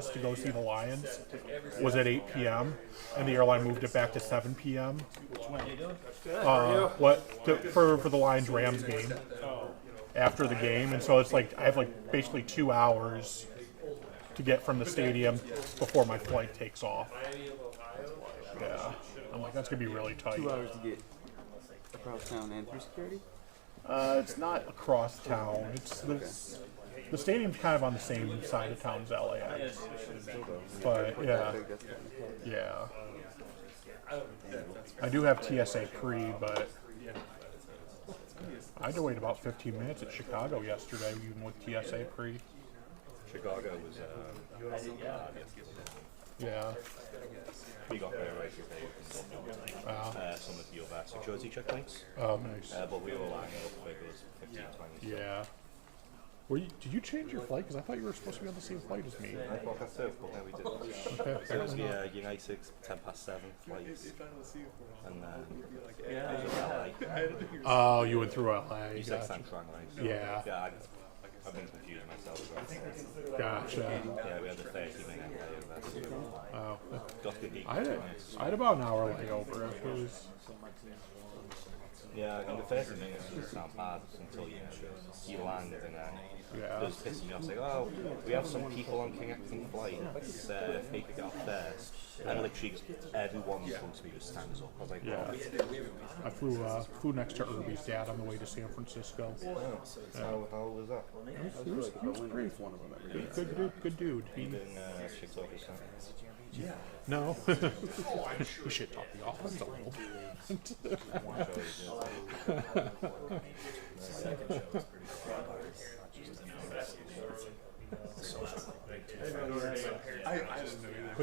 Angeles to go see the Lions was at 8 p.m. and the airline moved it back to 7 p.m. For the Lions Rams game after the game, and so it's like I have like basically 2 hours to get from the stadium before my flight takes off. Yeah, I'm like, that's gonna be really tight. 2 hours to get across town and through security? It's not across town. It's the stadium's kind of on the same side of town as LAX. But yeah. I do have TSA pre, but I had to wait about 15 minutes at Chicago yesterday, even with TSA pre. Chicago was yeah. We got there right today. Some of the other security checkpoints. Oh, nice. But we were lining up for those 15, 20. Yeah. Did you change your flight? Because I thought you were supposed to be on the same flight as me. I thought that too, but no, we didn't. Okay, So it was the United 10 past 7 flights. And then oh, you went through LA. Gotcha. Yeah. Yeah, I've been confusing myself. Gotcha. Yeah, we had the 30-minute layover. Oh. Got the I had about an hour layover afterwards. Yeah, and the 30 minutes doesn't sound bad until you land and then it was pissing me off. Like, oh, we have some people on connecting flight. They could get off first. And literally everyone in front of me just stands up. I was like, yeah. I flew next to Irby's dad on the way to San Francisco. How was that? He was great. Good dude. He didn't shit talk his son. No. He shit talked the offense a little bit.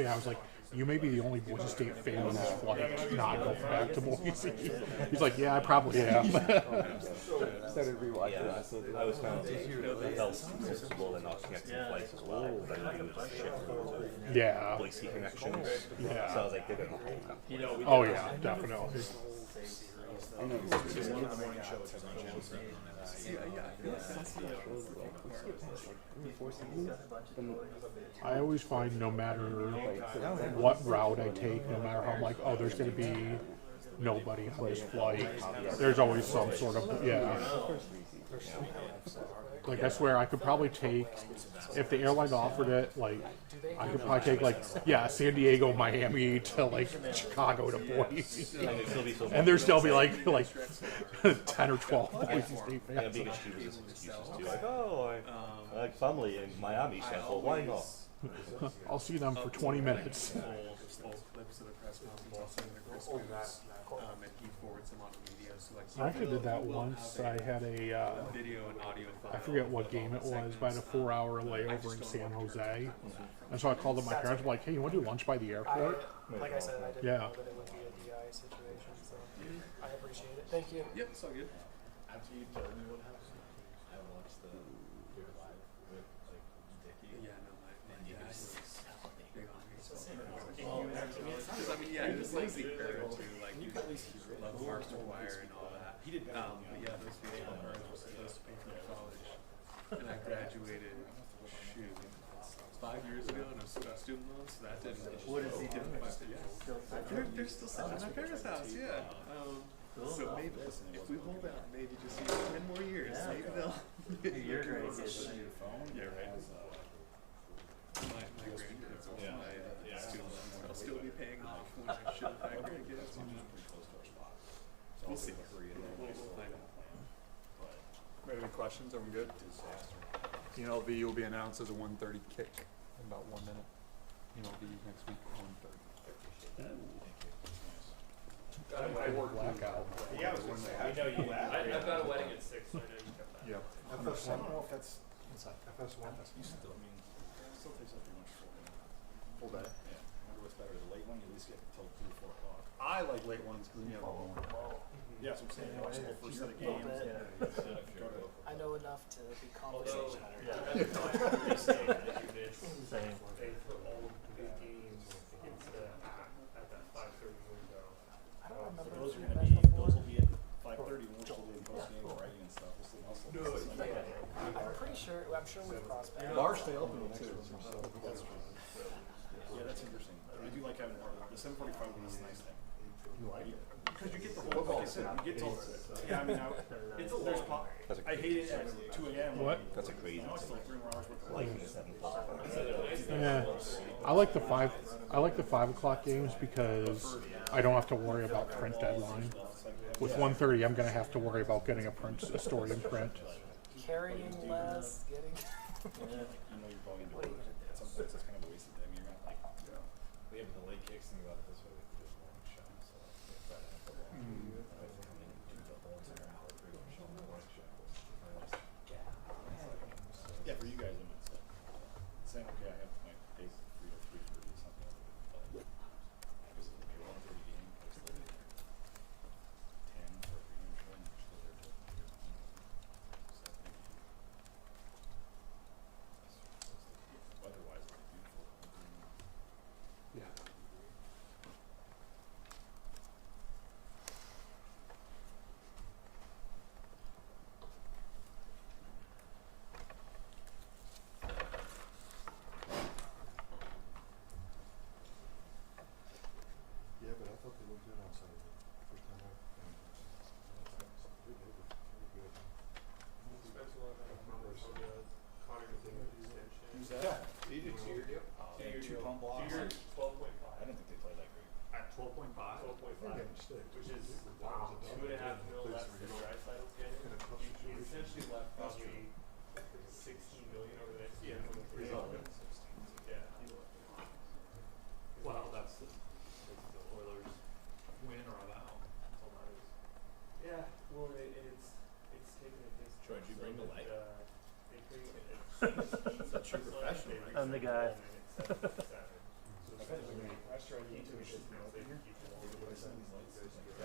I was like, you may be the only Boise State fan on this flight not going back to Boise. He's like, yeah, I probably am. Started rewatching that. I was kind of comfortable in not connecting flights as well, but then you would shift to Boise connections. Yeah. So they did it the whole time. Oh yeah, definitely. I always find no matter what route I take, no matter how I'm like, oh, there's going to be nobody on this flight, there's always some sort of, like I swear I could probably take, if the airline offered it, like, I could probably take like, San Diego, Miami to like Chicago to Boise. And there'd still be like 10 or 12 Boise State fans. Yeah, biggest excuses too. Like, oh, I like family in Miami, so well, why not? I'll see them for 20 minutes. I actually did that once. I had I forget what game it was, but I had a 4-hour layover in San Jose. And so I called up my parents, like, hey, you want to do lunch by the airport? Like I said, I did a little bit with the DI situation, so I appreciate it. Thank you. Yep, it's all good. After you told me what happened, I watched the Big Live with like Dickie. Yeah, no, my dad is big on me. Because I mean, yeah, it was like the era too. Like you could at least love Marks McGuire and all that. He did. But yeah, those baseball cards were supposed to pay for college, and I graduated. 5 years ago, and I'm still got student loans, so that didn't. What is he doing? They're still sitting at my parents' house, yeah. So maybe if we hold out, maybe just 10 more years, maybe they'll. You're great. Yeah, right. My grandkids will my student loans. I'll still be paying off when I should have had grandkids. We'll see. We'll find out. Any questions? Are we good? UNLV will be announced as a 1:30 kick in about 1 minute. UNLV next week at 1:30. I work blackout. Yeah, I was going to say, I know you. I've got a wedding at 6, so I know you got that. Yep. I don't know if that's FS1. You still, I mean, still takes up pretty much full day. Yeah. I wonder what's better, the late one, you at least get till 3 or 4 o'clock. I like late ones because then you have all morning. Yeah, that's what I'm saying. You watch the whole first set of games. I know enough to be conversational. I don't remember. Those are going to be, those will be at 5:30, which will be post-game writing and stuff. I'm pretty sure, I'm sure we've crossed back. Bars stay open too. So that's true. Because you get the whole, like I said, you get to, yeah, I mean, there's I hate it at 2 a.m. What? That's a crazy. Now it's still 3 more hours worth of Like life. 7+5. Yeah, I like the 5 o'clock games because I don't have to worry about print deadline. With 1:30, I'm gonna have to worry about getting a story in print. Carrying less, getting. I know you're probably doing it. At some points, it's kind of a waste of time. You're not like, We have the late kicks thing about it this way. We can just morning show. So we try to have the long do the whole entire hour pre show on the morning show. yeah, for you guys, I mean, it's saying, okay, I have my days 3 to 3:30 or something. Because okay, 1:30 game, I still there. 10 for a premium show, and you're still there till 3 or 9. So maybe weather-wise, it's beautiful. Yeah. Yeah, but I thought they looked good on Saturday. First time out. They did. They were good. Who's that? He did 2 pump blocks. I didn't think they played that great. At 12.5. 12.5. Which is wow. 2.5 mil less than Dreisaitl's getting. He essentially left probably 16 million over the next year. Yeah. Well, that's the Oilers win or I'm out. That's all that is. Yeah. Well, it's taken a hit. Troy, did you bring the light? It's a true professional. I'm the guy.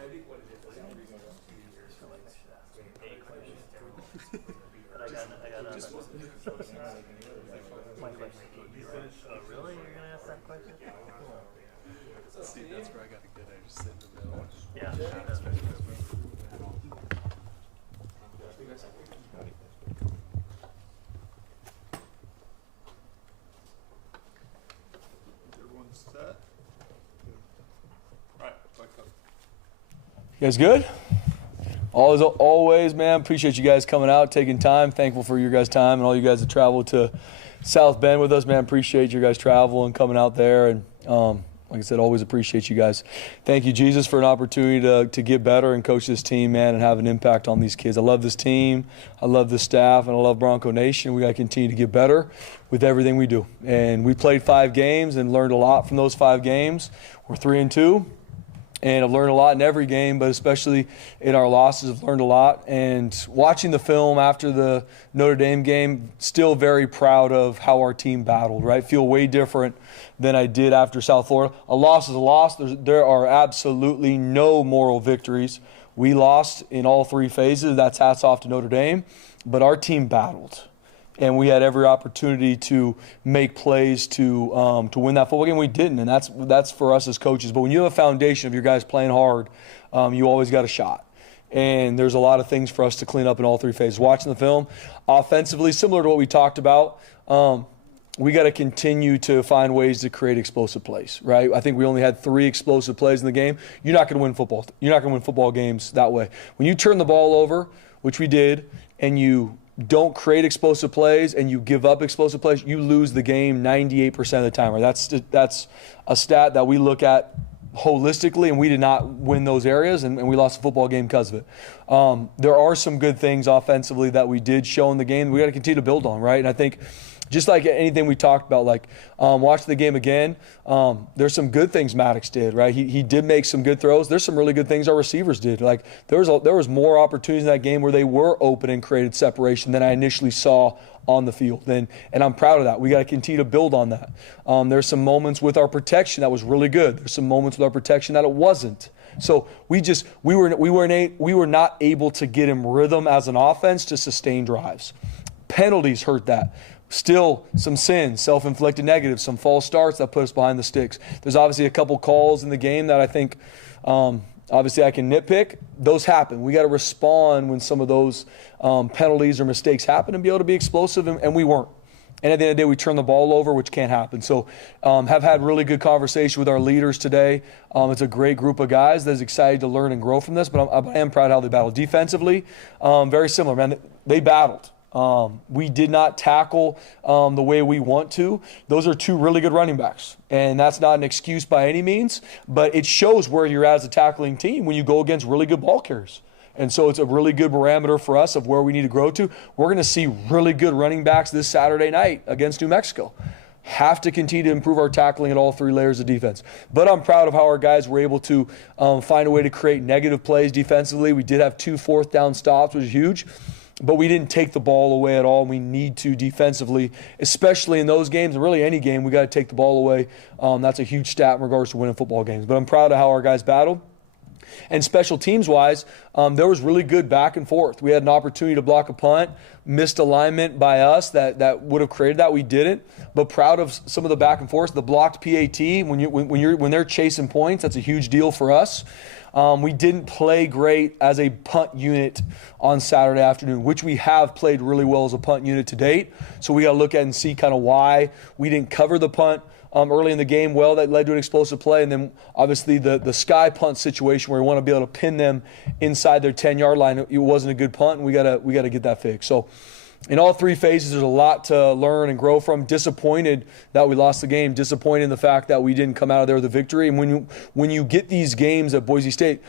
I think what it is, I got nothing. My question would be like, oh really? You're gonna ask that question? See, that's where I got to get. I just sit in the middle. Yeah. Everyone's set. Right, back up. You guys good? Always, man. Appreciate you guys coming out, taking time. Thankful for your guys' time and all you guys that traveled to South Bend with us, man. Appreciate your guys' travel and coming out there. And like I said, always appreciate you guys. Thank you, Jesus, for an opportunity to get better and coach this team, man, and have an impact on these kids. I love this team. I love the staff, and I love Bronco Nation. We got to continue to get better with everything we do. And we played 5 games and learned a lot from those 5 games. We're 3-2. And I've learned a lot in every game, but especially in our losses, I've learned a lot. And watching the film after the Notre Dame game, still very proud of how our team battled, right? Feel way different than I did after South Florida. A loss is a loss. There are absolutely no moral victories. We lost in all 3 phases. That's hats off to Notre Dame. But our team battled. And we had every opportunity to make plays to win that football game. We didn't, and that's for us as coaches. But when you have a foundation of your guys playing hard, you always got a shot. And there's a lot of things for us to clean up in all 3 phases. Watching the film, offensively, similar to what we talked about, we got to continue to find ways to create explosive plays, right? I think we only had 3 explosive plays in the game. You're not going to win football. You're not going to win football games that way. When you turn the ball over, which we did, and you don't create explosive plays and you give up explosive plays, you lose the game 98% of the time. Right? That's a stat that we look at holistically, and we did not win those areas, and we lost the football game because of it. There are some good things offensively that we did show in the game. We got to continue to build on, right? And I think just like anything we talked about, like watching the game again, there's some good things Maddox did, right? He did make some good throws. There's some really good things our receivers did. Like there was more opportunities in that game where they were open and created separation than I initially saw on the field. And I'm proud of that. We got to continue to build on that. There's some moments with our protection that was really good. There's some moments with our protection that it wasn't. So we were not able to get in rhythm as an offense to sustain drives. Penalties hurt that. Still some sins, self-inflicted negatives, some false starts that put us behind the sticks. There's obviously a couple calls in the game that I think obviously I can nitpick. Those happen. We got to respond when some of those penalties or mistakes happen and be able to be explosive, and we weren't. And at the end of the day, we turn the ball over, which can't happen. So have had really good conversation with our leaders today. It's a great group of guys that's excited to learn and grow from this, but I am proud of how they battled. Defensively, very similar, man. They battled. We did not tackle the way we want to. Those are two really good running backs, and that's not an excuse by any means, but it shows where you're at as a tackling team when you go against really good ball carriers. And so it's a really good parameter for us of where we need to grow to. We're going to see really good running backs this Saturday night against New Mexico. Have to continue to improve our tackling at all three layers of defense. But I'm proud of how our guys were able to find a way to create negative plays defensively. We did have 2 fourth-down stops, which is huge. But we didn't take the ball away at all. We need to defensively, especially in those games, and really any game, we got to take the ball away. That's a huge stat in regards to winning football games. But I'm proud of how our guys battled. And special teams-wise, there was really good back and forth. We had an opportunity to block a punt, missed alignment by us that would have created that. We didn't. But proud of some of the back and forth. The blocked PAT, when they're chasing points, that's a huge deal for us. We didn't play great as a punt unit on Saturday afternoon, which we have played really well as a punt unit to date. So we got to look at and see kind of why we didn't cover the punt early in the game well. That led to an explosive play. And then obviously the sky punt situation where we want to be able to pin them inside their 10-yard line. It wasn't a good punt, and we got to get that fixed. So in all three phases, there's a lot to learn and grow from. Disappointed that we lost the game. Disappointed in the fact that we didn't come out of there with a victory. And when you get these games at Boise State,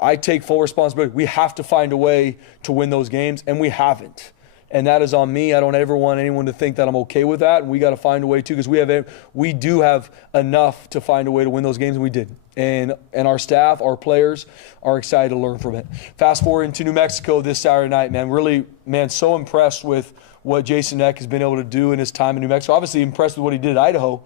I take full responsibility. We have to find a way to win those games, and we haven't. And that is on me. I don't ever want anyone to think that I'm okay with that. And we got to find a way too, because we do have enough to find a way to win those games, and we did. And our staff, our players are excited to learn from it. Fast forward into New Mexico this Saturday night, man. Really, man, so impressed with what Jason Eck has been able to do in his time in New Mexico. Obviously impressed with what he did at Idaho.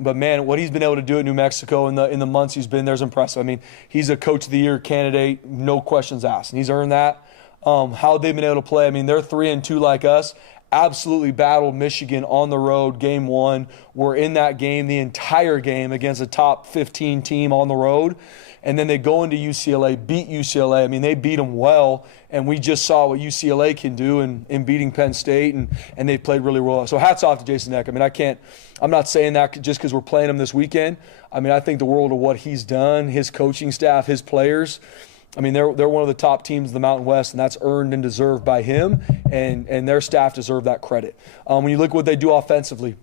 But, man, what he's been able to do at New Mexico in the months he's been there is impressive. I mean, he's a Coach of the Year candidate, no questions asked. And he's earned that. How they've been able to play. I mean, they're 3-2 like us. Absolutely battled Michigan on the road, game 1. We're in that game the entire game against a top 15 team on the road. And then they go into UCLA, beat UCLA. I mean, they beat them well. And we just saw what UCLA can do in beating Penn State. And they played really well. So hats off to Jason Eck. I mean, I'm not saying that just because we're playing him this weekend. I mean, I think the world of what he's done, his coaching staff, his players. I mean, they're one of the top teams in the Mountain West, and that's earned and deserved by him, and their staff deserve that credit. When you look at what they do offensively,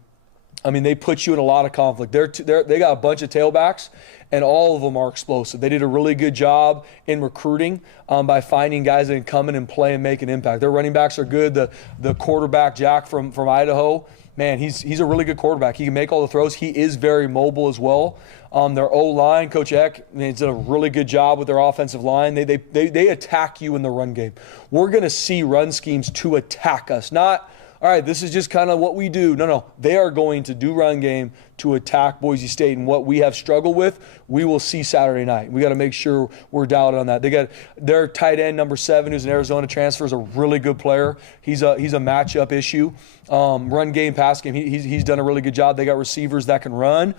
I mean, they put you in a lot of conflict. They got a bunch of tailbacks, and all of them are explosive. They did a really good job in recruiting by finding guys that can come in and play and make an impact. Their running backs are good. The quarterback, Jack from Idaho, man, he's a really good quarterback. He can make all the throws. He is very mobile as well. Their O-line, Coach Eck, he's done a really good job with their offensive line. They attack you in the run game. We're going to see run schemes to attack us, not, all right, this is just kind of what we do. No. They are going to do run game to attack Boise State. And what we have struggled with, we will see Saturday night. We got to make sure we're dialed on that. They got their tight end, number 7, who's an Arizona transfer, is a really good player. He's a matchup issue. Run game, pass game, he's done a really good job. They got receivers that can run.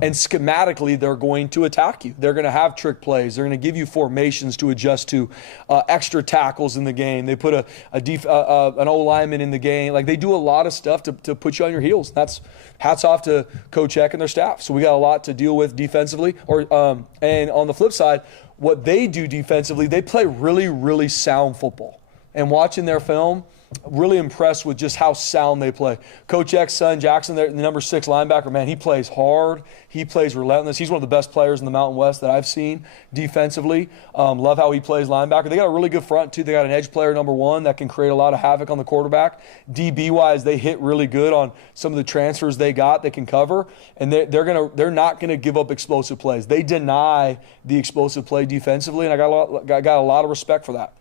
And schematically, they're going to attack you. They're going to have trick plays. They're going to give you formations to adjust to, extra tackles in the game. They put an O-lineman in the game. Like, they do a lot of stuff to put you on your heels. That's hats off to Coach Eck and their staff. So we got a lot to deal with defensively. And on the flip side, what they do defensively, they play really, really sound football. And watching their film, really impressed with just how sound they play. Coach Eck's son, Jackson, the number 6 linebacker, man, he plays hard. He plays relentless. He's one of the best players in the Mountain West that I've seen defensively. Love how he plays linebacker. They got a really good front, too. They got an edge player, number 1, that can create a lot of havoc on the quarterback. DB-wise, they hit really good on some of the transfers they got that can cover, and they're not going to give up explosive plays. They deny the explosive play defensively, and I got a lot of respect for that.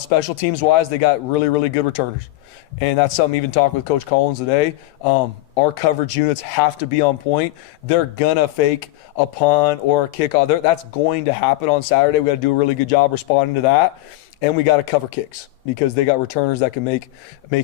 Special teams-wise, they got really, really good returners. And that's something even talking with Coach Collins today. Our coverage units have to be on point. They're going to fake a punt or a kickoff. That's going to happen on Saturday. We got to do a really good job responding to that. And we got to cover kicks because they got returners that can make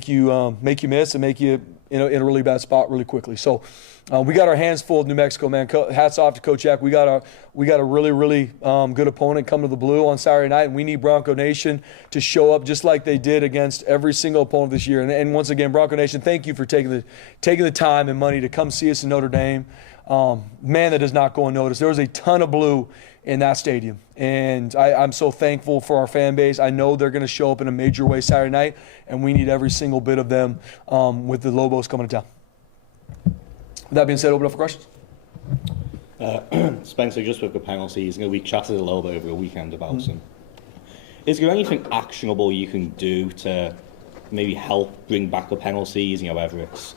you miss and make you in a really bad spot really quickly. So We got our hands full of New Mexico, man. Hats off to Coach Eck. We got a really, really good opponent come to the Blue on Saturday night, and we need Bronco Nation to show up just like they did against every single opponent this year. And once again, Bronco Nation, thank you for taking the time and money to come see us in Notre Dame. Man, that does not go unnoticed. There was a ton of blue in that stadium, and I'm so thankful for our fan base. I know they're going to show up in a major way Saturday night, and we need every single bit of them with the Lobos coming to town. With that being said, open up for questions. Spencer, just with the penalties, we chatted a little bit over the weekend about them. Is there anything actionable you can do to maybe help bring back the penalties, whether it's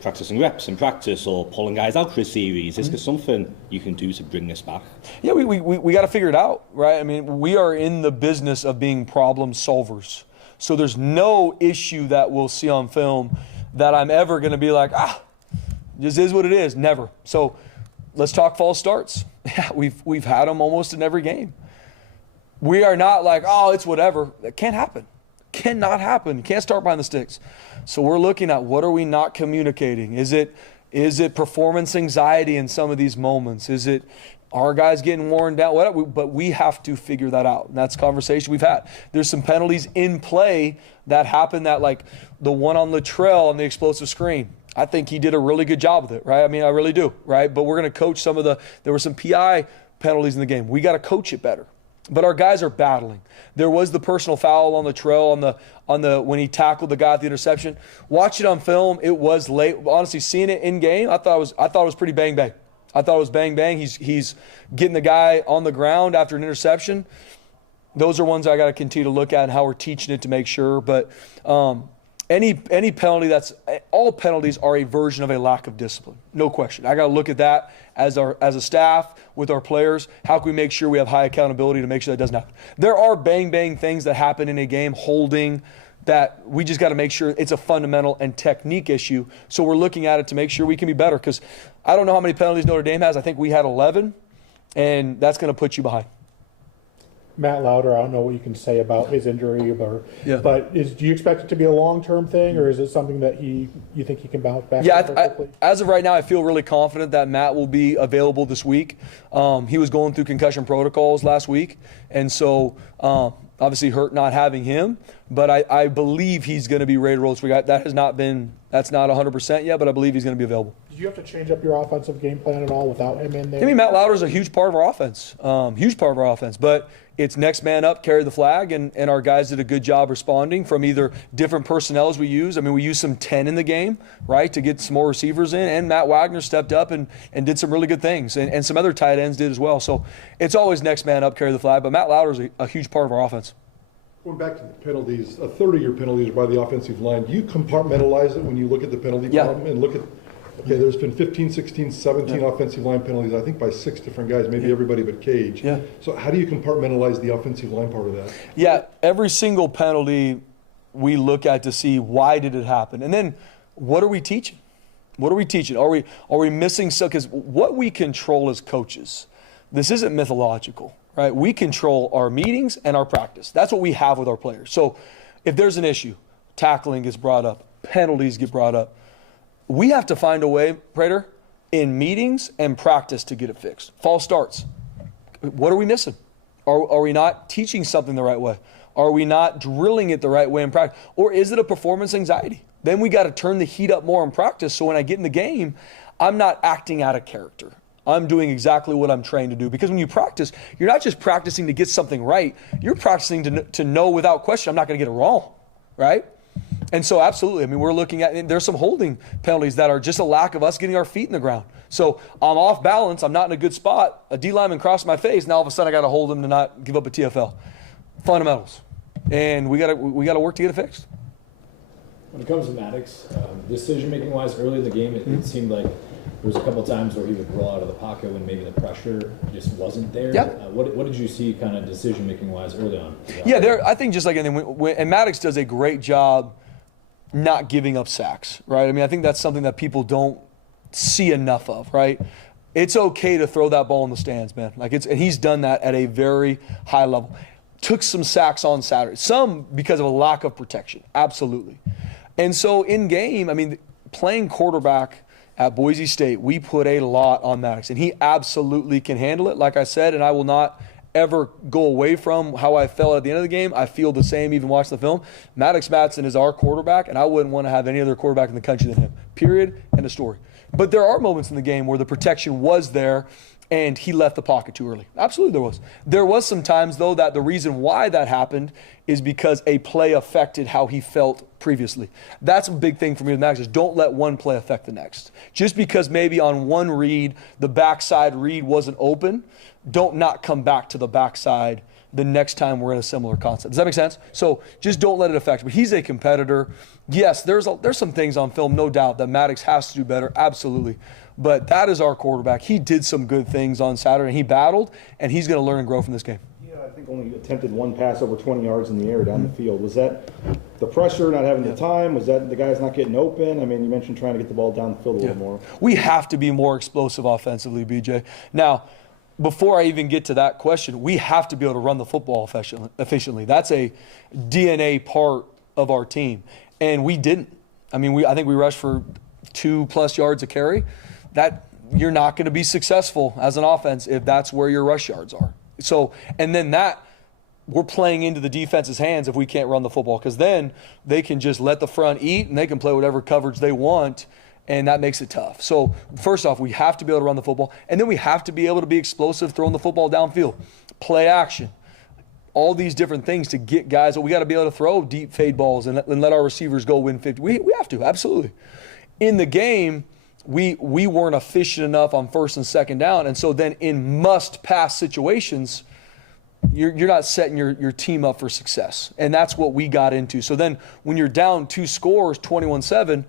practicing reps in practice or pulling guys out for a series? Is there something you can do to bring this back? Yeah, we got to figure it out, right? I mean, we are in the business of being problem solvers. So there's no issue that we'll see on film that I'm ever going to be like, just is what it is. Never. So let's talk false starts. Yeah, we've had them almost in every game. We are not like, it's whatever. That can't happen. Cannot happen. Can't start behind the sticks. So we're looking at what are we not communicating? Is it performance anxiety in some of these moments? Is it our guys getting worn down? Whatever. But we have to figure that out. And that's a conversation we've had. There's some penalties in play that happened, that like the one on Latrell on the explosive screen. I think he did a really good job with it, right? I mean, I really do, right? But we're going to coach there were some PI penalties in the game. We got to coach it better. But our guys are battling. There was the personal foul on Latrell on the when he tackled the guy at the interception. Watch it on film. It was late. Honestly, seeing it in game, I thought it was pretty bang bang. I thought it was bang bang. He's getting the guy on the ground after an interception. Those are ones I got to continue to look at and how we're teaching it to make sure. But any penalty, all penalties are a version of a lack of discipline. No question. I got to look at that as a staff with our players. How can we make sure we have high accountability to make sure that doesn't happen? There are bang bang things that happen in a game, holding, that we just got to make sure it's a fundamental and technique issue. So we're looking at it to make sure we can be better, because I don't know how many penalties Notre Dame has. I think we had 11, and that's going to put you behind. Matt Lauder, I don't know what you can say about his injury, but do you expect it to be a long-term thing, or is it something that you think he can bounce back? Yeah, as of right now, I feel really confident that Matt will be available this week. He was going through concussion protocols last week, and so obviously hurt not having him. But I believe he's going to be ready to roll this week. That's not 100% yet, but I believe he's going to be available. Did you have to change up your offensive game plan at all without him in there? I mean, Matt Lauder is a huge part of our offense. But it's next man up, carry the flag, and our guys did a good job responding from either different personnel as we use. I mean, we used some 10 in the game, right, to get some more receivers in, and Matt Wagner stepped up and did some really good things, and some other tight ends did as well. So it's always next man up, carry the flag, but Matt Lauder is a huge part of our offense. Going back to the penalties, a third of your penalties are by the offensive line. Do you compartmentalize it when you look at the penalty problem and look at, okay, there's been 15, 16, 17 offensive line penalties, I think by 6 different guys, maybe everybody but Cage. Yeah. So how do you compartmentalize the offensive line part of that? Yeah, every single penalty we look at to see why did it happen. And then what are we teaching? What are we teaching? Are we missing stuff? Because what we control as coaches, this isn't mythological, right? We control our meetings and our practice. That's what we have with our players. So if there's an issue, tackling gets brought up, penalties get brought up, we have to find a way, Prater, in meetings and practice to get it fixed. False starts. What are we missing? Are we not teaching something the right way? Are we not drilling it the right way in practice? Or is it a performance anxiety? Then we got to turn the heat up more in practice, so when I get in the game, I'm not acting out of character. I'm doing exactly what I'm trained to do. Because when you practice, you're not just practicing to get something right. You're practicing to know without question I'm not going to get it wrong, right? And so absolutely, I mean, we're looking at, there's some holding penalties that are just a lack of us getting our feet in the ground. So I'm off balance, I'm not in a good spot, a D lineman crossed my face, now all of a sudden I got to hold him to not give up a TFL. Fundamentals. And we got to work to get it fixed. When it comes to Maddox, decision-making wise, early in the game, it seemed like there was a couple of times where he would roll out of the pocket when maybe the pressure just wasn't there. Yep. What did you see kind of decision-making wise early on? Yeah, I think just like anything, and Maddox does a great job not giving up sacks, right? I mean, I think that's something that people don't see enough of, right? It's okay to throw that ball in the stands, man. And he's done that at a very high level. Took some sacks on Saturday, some because of a lack of protection, absolutely. And so in game, I mean, playing quarterback at Boise State, we put a lot on Maddox, and he absolutely can handle it, like I said, and I will not ever go away from how I felt at the end of the game. I feel the same even watching the film. Maddox Madsen is our quarterback, and I wouldn't want to have any other quarterback in the country than him, period, end of story. But there are moments in the game where the protection was there, and he left the pocket too early. Absolutely there was. There was some times, though, that the reason why that happened is because a play affected how he felt previously. That's a big thing for me with Max is don't let one play affect the next. Just because maybe on one read, the backside read wasn't open, don't not come back to the backside the next time we're in a similar concept. Does that make sense? So just don't let it affect. But he's a competitor. Yes, there's some things on film, no doubt, that Maddox has to do better. Absolutely. But that is our quarterback. He did some good things on Saturday. He battled, and he's going to learn and grow from this game. Yeah, I think only attempted one pass over 20 yards in the air down the field. Was that the pressure, not having the time? Was that the guys not getting open? I mean, you mentioned trying to get the ball down the field a little more. We have to be more explosive offensively, BJ. Now, before I even get to that question, we have to be able to run the football efficiently. That's a DNA part of our team, and we didn't. I mean, I think we rushed for 2+ yards a carry. That you're not going to be successful as an offense if that's where your rush yards are. So, and then that we're playing into the defense's hands if we can't run the football, because then they can just let the front eat and they can play whatever coverage they want, and that makes it tough. So first off, we have to be able to run the football, and then we have to be able to be explosive throwing the football downfield, play action, all these different things to get guys. We got to be able to throw deep fade balls and let our receivers go win 50. We have to, absolutely. In the game, we weren't efficient enough on first and second down, and so then in must-pass situations, you're not setting your team up for success, and that's what we got into. So then when you're down 2 scores, 21-7,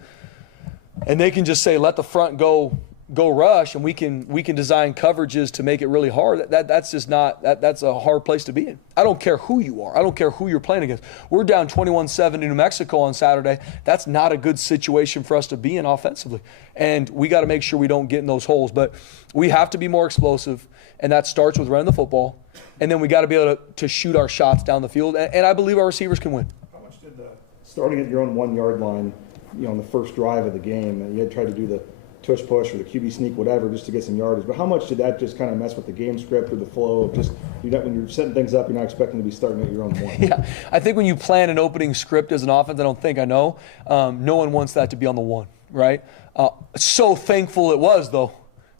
and they can just say, let the front go rush, and we can design coverages to make it really hard. That's just not that's a hard place to be in. I don't care who you are. I don't care who you're playing against. We're down 21-7 to New Mexico on Saturday. That's not a good situation for us to be in offensively, and we got to make sure we don't get in those holes. But we have to be more explosive, and that starts with running the football, and then we got to be able to shoot our shots down the field. And I believe our receivers can win. How much did starting at your own 1 yard line, on the first drive of the game, and you had tried to do the tush push or the QB sneak, whatever, just to get some yardage. But how much did that just kind of mess with the game script or the flow of just, when you're setting things up, you're not expecting to be starting at your own one? Yeah, I think when you plan an opening script as an offense, I know, no one wants that to be on the one, right? So thankful it was, though,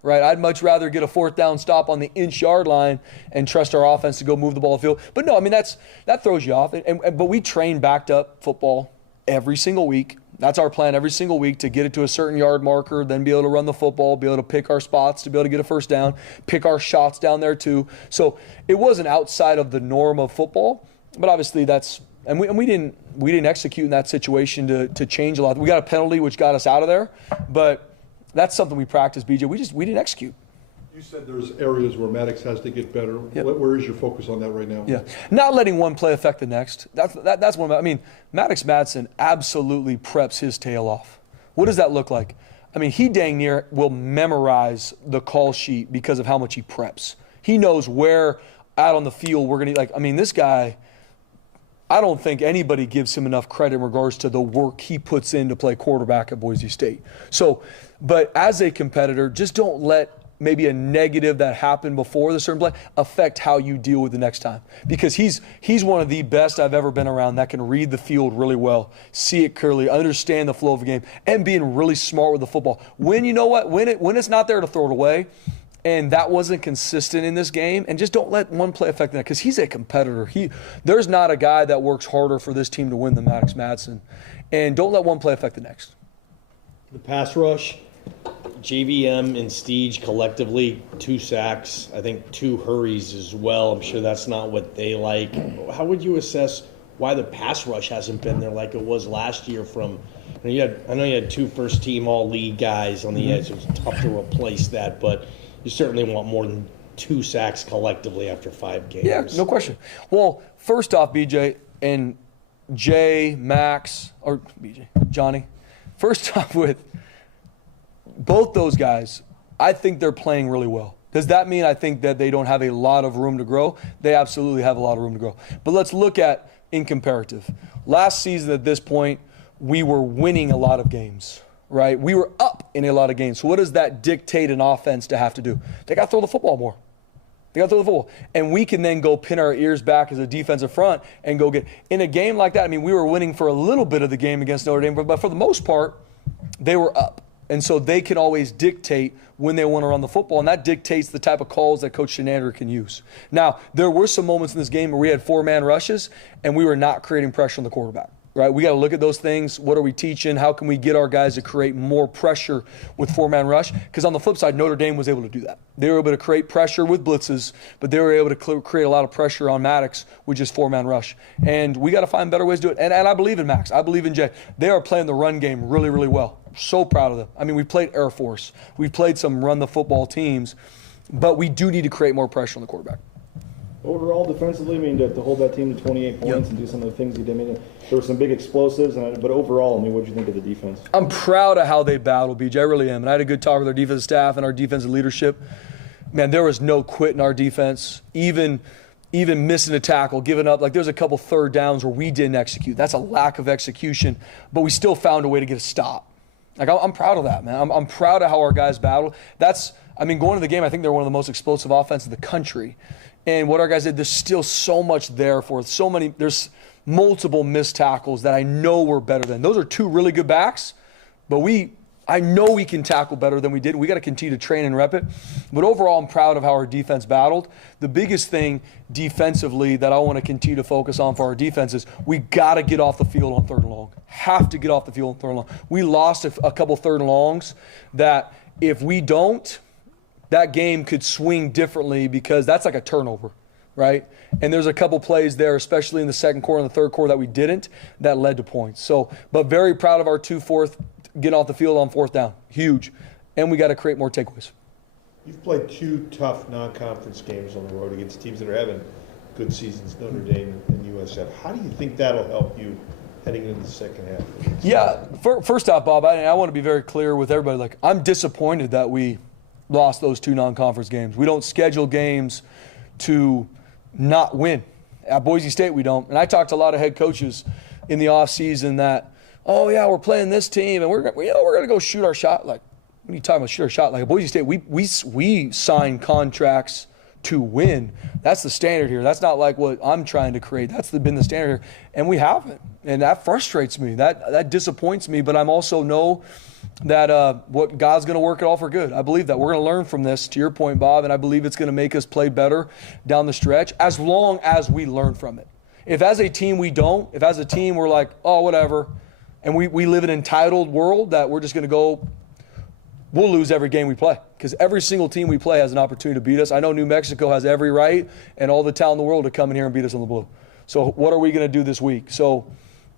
right? I'd much rather get a 4th down stop on the inch-yard line and trust our offense to go move the ball field. But no, I mean, that throws you off. But we train backed up football every single week. That's our plan every single week, to get it to a certain yard marker, then be able to run the football, be able to pick our spots, to be able to get a first down, pick our shots down there too. So it wasn't outside of the norm of football, but obviously we didn't execute in that situation to change a lot. We got a penalty which got us out of there, but that's something we practiced, BJ. We didn't execute. You said there's areas where Maddox has to get better. Yep. Where is your focus on that right now? Yeah, not letting one play affect the next. That's one. I mean, Maddox Madsen absolutely preps his tail off. What does that look like? I mean, he dang near will memorize the call sheet because of how much he preps. He knows where out on the field we're going to, this guy, I don't think anybody gives him enough credit in regards to the work he puts in to play quarterback at Boise State. So, but as a competitor, just don't let maybe a negative that happened before the certain play affect how you deal with the next time. Because he's one of the best I've ever been around that can read the field really well, see it clearly, understand the flow of the game, and being really smart with the football. When it's not there to throw it away, and that wasn't consistent in this game, and just don't let one play affect that, because he's a competitor. There's not a guy that works harder for this team to win than Maddox Madsen. And don't let one play affect the next. The pass rush, JVM and Steege collectively, 2 sacks, I think 2 hurries as well. I'm sure that's not what they like. How would you assess why the pass rush hasn't been there like it was last year from, I know you had 2 first-team all-league guys on the edge. It was tough to replace that, but you certainly want more than 2 sacks collectively after 5 games. Yeah, no question. Well, first off, BJ, and Johnny, first off with both those guys, I think they're playing really well. Does that mean I think that they don't have a lot of room to grow? They absolutely have a lot of room to grow. But let's look at in comparative. Last season at this point, we were winning a lot of games. right? We were up in a lot of games. So what does that dictate an offense to have to do? They got to throw the football more. They got to throw the football. And we can then go pin our ears back as a defensive front and go get – in a game like that, I mean, we were winning for a little bit of the game against Notre Dame, but for the most part, they were up. And so they can always dictate when they want to run the football, and that dictates the type of calls that Coach Chinander can use. Now, there were some moments in this game where we had 4-man rushes, and we were not creating pressure on the quarterback. Right? We got to look at those things. What are we teaching? How can we get our guys to create more pressure with 4-man rush? Because on the flip side, Notre Dame was able to do that. They were able to create pressure with blitzes, but they were able to create a lot of pressure on Maddox with just 4-man rush. And we got to find better ways to do it. And I believe in Max. I believe in Jay. They are playing the run game really, really well. So proud of them. I mean, we played Air Force. We've played some run-the-football teams, but we do need to create more pressure on the quarterback. Overall, defensively, I mean, to hold that team to 28 points and do some of the things he did, I mean, there were some big explosives, but overall, I mean, what did you think of the defense? I'm proud of how they battled, BJ. I really am. And I had a good talk with our defensive staff and our defensive leadership. Man, there was no quit in our defense, even missing a tackle, giving up. Like, there's a couple third downs where we didn't execute. That's a lack of execution, but we still found a way to get a stop. Like, I'm proud of that, man. I'm proud of how our guys battled. Going to the game, I think they're one of the most explosive offenses in the country. And what our guys did, there's still so much there for us. There's multiple missed tackles that I know we're better than. Those are two really good backs, but I know we can tackle better than we did. We got to continue to train and rep it. But overall, I'm proud of how our defense battled. The biggest thing defensively that I want to continue to focus on for our defense is we got to get off the field on 3rd and long. Have to get off the field on 3rd and long. We lost a couple 3rd and longs that if we don't, that game could swing differently because that's like a turnover, right? And there's a couple plays there, especially in the second quarter and the third quarter that we didn't, that led to points. So, but very proud of our 2-4 getting off the field on 4th down. Huge. And we got to create more takeaways. You've played 2 tough non-conference games on the road against teams that are having good seasons, Notre Dame and USF. How do you think that'll help you heading into the second half? Yeah, first off, Bob, I want to be very clear with everybody. Like, I'm disappointed that we lost those 2 non-conference games. We don't schedule games to not win. At Boise State, we don't. And I talked to a lot of head coaches in the offseason that, oh, yeah, we're playing this team, and we're going to go shoot our shot. Like, when you talking about shoot our shot, like at Boise State, we sign contracts to win. That's the standard here. That's not like what I'm trying to create. That's been the standard here, and we haven't. And that frustrates me. That disappoints me, but I'm also know that what God's going to work it all for good. I believe that. We're going to learn from this, to your point, Bob, and I believe it's going to make us play better down the stretch as long as we learn from it. If as a team we don't, if as a team we're like, oh, whatever, and we live in an entitled world that we're just going to go, we'll lose every game we play because every single team we play has an opportunity to beat us. I know New Mexico has every right and all the talent in the world to come in here and beat us on the blue. So what are we going to do this week? So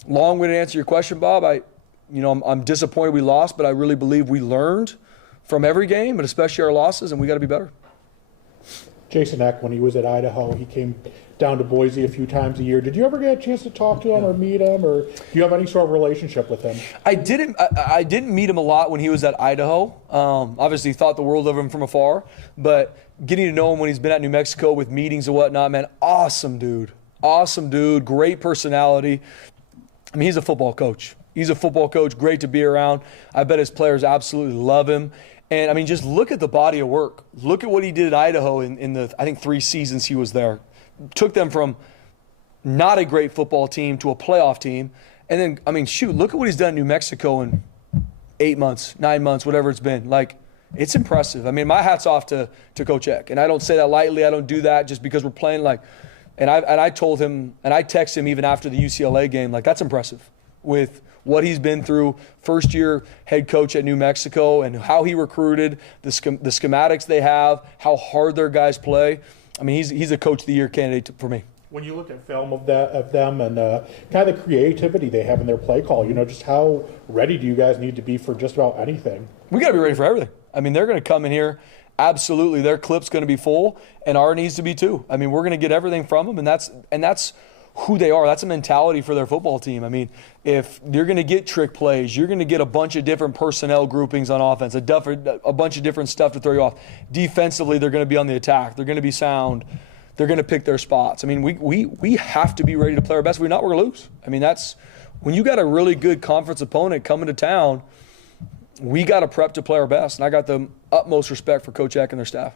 long way to answer your question, Bob. I'm disappointed we lost, but I really believe we learned from every game, but especially our losses, and we got to be better. Jason Eck, when he was at Idaho, he came down to Boise a few times a year. Did you ever get a chance to talk to him or meet him, or do you have any sort of relationship with him? I didn't meet him a lot when he was at Idaho. Obviously, thought the world of him from afar, but getting to know him when he's been at New Mexico with meetings and whatnot, man, awesome dude, great personality. I mean, he's a football coach. He's a football coach, great to be around. I bet his players absolutely love him. And, I mean, just look at the body of work. Look at what he did at Idaho in the, I think, 3 seasons he was there. Took them from not a great football team to a playoff team. And then, I mean, shoot, look at what he's done in New Mexico in 8 months, 9 months, whatever it's been. Like, it's impressive. I mean, my hat's off to Coach Eck. And I don't say that lightly. I don't do that just because we're playing like – and I told him, and I texted him even after the UCLA game, like, that's impressive with – what he's been through, first-year head coach at New Mexico, and how he recruited, the schematics they have, how hard their guys play. I mean, he's a Coach of the Year candidate for me. When you look at film of them and kind of the creativity they have in their play call, just how ready do you guys need to be for just about anything? We got to be ready for everything. I mean, they're going to come in here. Absolutely, their clip's going to be full, and our needs to be too. I mean, we're going to get everything from them, and that's who they are. That's a mentality for their football team. I mean, if you're going to get trick plays, you're going to get a bunch of different personnel groupings on offense, a bunch of different stuff to throw you off. Defensively, they're going to be on the attack. They're going to be sound. They're going to pick their spots. I mean, we have to be ready to play our best. If we're not, we're going to lose. I mean, that's when you got a really good conference opponent coming to town, we got to prep to play our best. And I got the utmost respect for Coach Eck and their staff.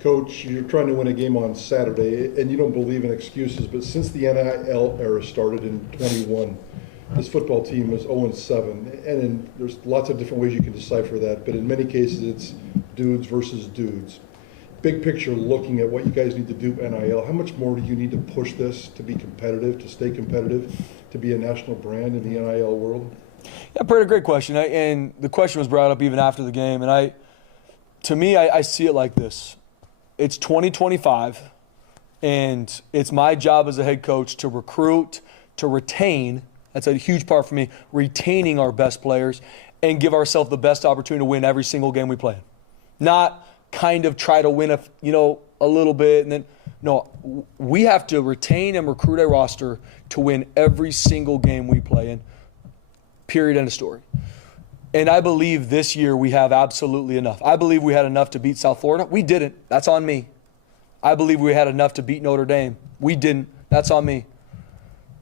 Coach, you're trying to win a game on Saturday, and you don't believe in excuses, but since the NIL era started in 21, this football team is 0-7, and there's lots of different ways you can decipher that, but in many cases it's dudes versus dudes. Big picture, looking at what you guys need to do NIL, how much more do you need to push this to be competitive, to stay competitive, to be a national brand in the NIL world? Yeah, Brett, a great question. And the question was brought up even after the game. And to me, I see it like this. It's 2025, and it's my job as a head coach to recruit, to retain. That's a huge part for me, retaining our best players and give ourselves the best opportunity to win every single game we play. Not kind of try to win a little bit and then no, we have to retain and recruit a roster to win every single game we play in. Period, end of story. And I believe this year we have absolutely enough. I believe we had enough to beat South Florida. We didn't. That's on me. I believe we had enough to beat Notre Dame. We didn't. That's on me.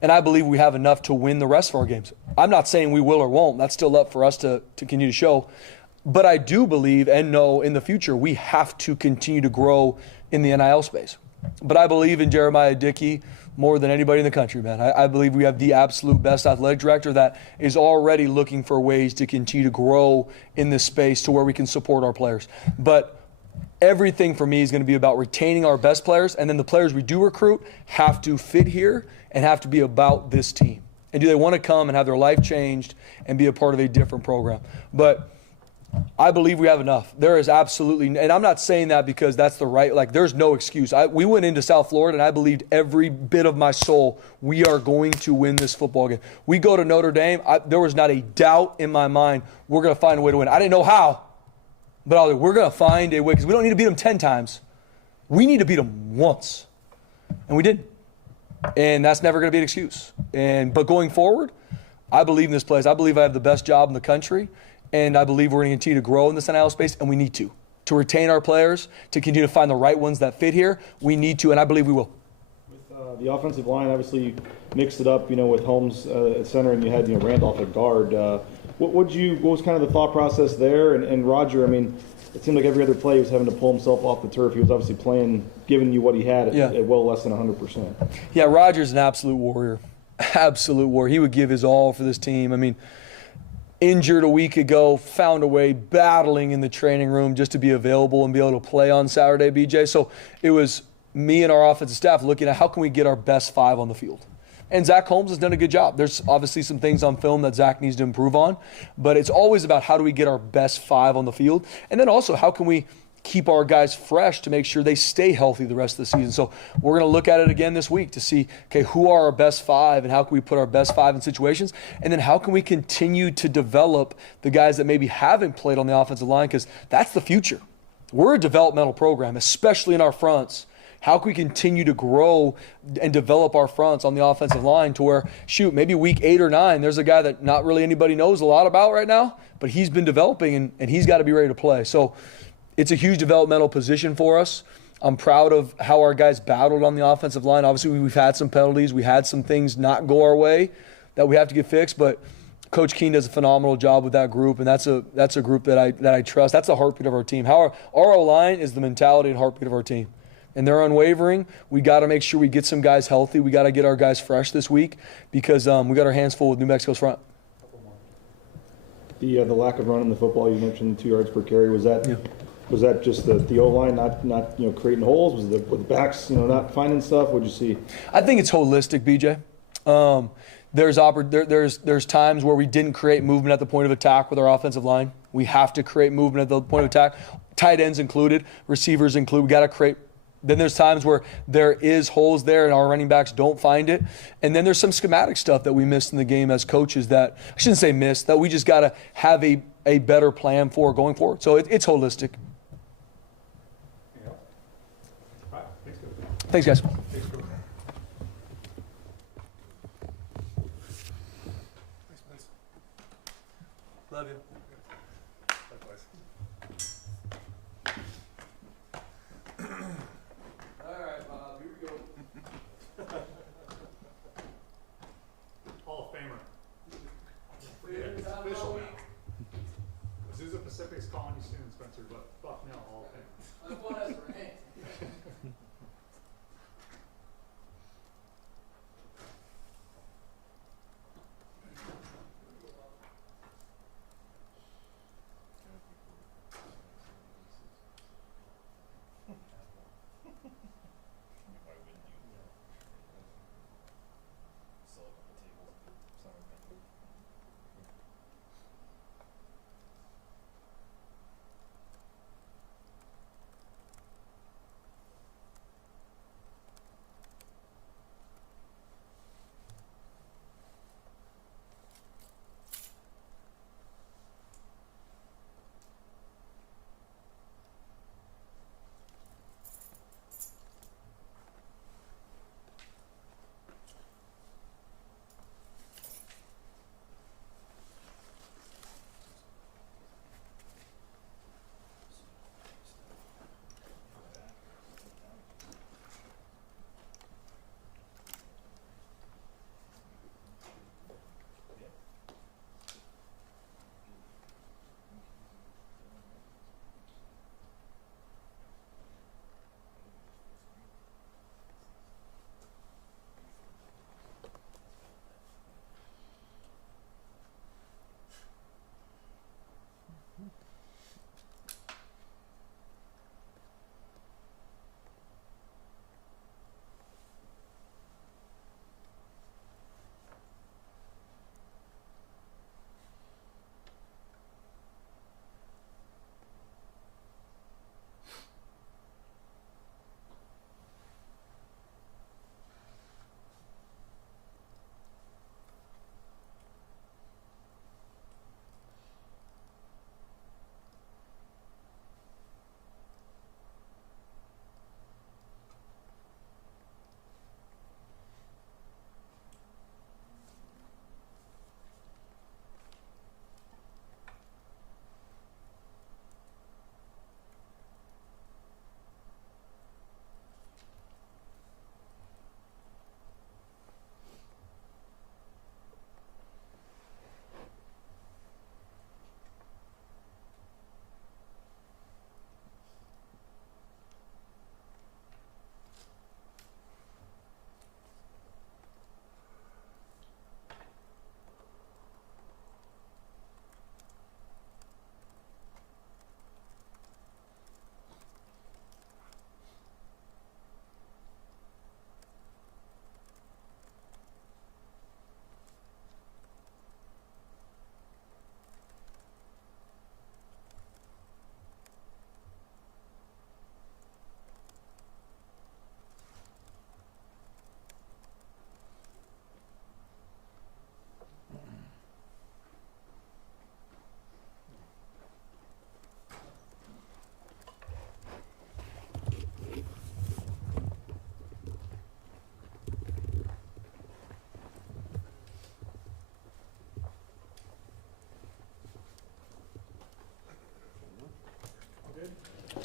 And I believe we have enough to win the rest of our games. I'm not saying we will or won't. That's still up for us to continue to show. But I do believe and know in the future we have to continue to grow in the NIL space. But I believe in Jeremiah Dickey more than anybody in the country, man. I believe we have the absolute best athletic director that is already looking for ways to continue to grow in this space to where we can support our players. But everything for me is going to be about retaining our best players, and then the players we do recruit have to fit here and have to be about this team. And do they want to come and have their life changed and be a part of a different program? But I believe we have enough. There is absolutely, and I'm not saying that because that's the right, like there's no excuse. We went into South Florida and I believed every bit of my soul we are going to win this football game. We go to Notre Dame, there was not a doubt in my mind we're going to find a way to win. I didn't know how, but I was like, we're going to find a way because we don't need to beat them 10 times. We need to beat them once. And we did. And that's never going to be an excuse. But going forward, I believe in this place. I believe I have the best job in the country. And I believe we're going to continue to grow in this NIL space, and we need to retain our players, to continue to find the right ones that fit here. We need to, and I believe we will. With the offensive line, obviously you mixed it up, with Holmes at center, and you had Randolph at guard. What was kind of the thought process there? And Roger, it seemed like every other play he was having to pull himself off the turf. He was obviously playing, giving you what he had at well less than 100%. Yeah, Roger's an absolute warrior. Absolute warrior. He would give his all for this team. Injured a week ago, found a way, battling in the training room just to be available and be able to play on Saturday, BJ. So it was me and our offensive staff looking at how can we get our best five on the field. And Zach Holmes has done a good job. There's obviously some things on film that Zach needs to improve on, but it's always about how do we get our best five on the field. And then also how can we keep our guys fresh to make sure they stay healthy the rest of the season. So we're going to look at it again this week to see, okay, who are our best five and how can we put our best five in situations? And then how can we continue to develop the guys that maybe haven't played on the offensive line, because that's the future. We're a developmental program, especially in our fronts. How can we continue to grow and develop our fronts on the offensive line to where, maybe week 8 or 9, there's a guy that not really anybody knows a lot about right now, but he's been developing and he's got to be ready to play. So it's a huge developmental position for us. I'm proud of how our guys battled on the offensive line. Obviously, we've had some penalties. We had some things not go our way that we have to get fixed, but Coach Keene does a phenomenal job with that group, and that's a group that I trust. That's the heartbeat of our team. Our O-line is the mentality and heartbeat of our team, and they're unwavering. We got to make sure we get some guys healthy. We got to get our guys fresh this week because we got our hands full with New Mexico's front. The lack of running the football, you mentioned 2 yards per carry, was that? Yeah. Was that just the O-line not creating holes? Was it the backs not finding stuff? What'd you see? I think it's holistic, BJ. There's times where we didn't create movement at the point of attack with our offensive line. We have to create movement at the point of attack. Tight ends included, receivers included. We got to create. Then there's times where there is holes there and our running backs don't find it. And then there's some schematic stuff that we missed in the game as coaches that, I shouldn't say missed, that we just got to have a better plan for going forward. So it's holistic. Thanks, guys. Thanks, Coach. Love you. All right, Bob, here we go. Hall of Famer. Official.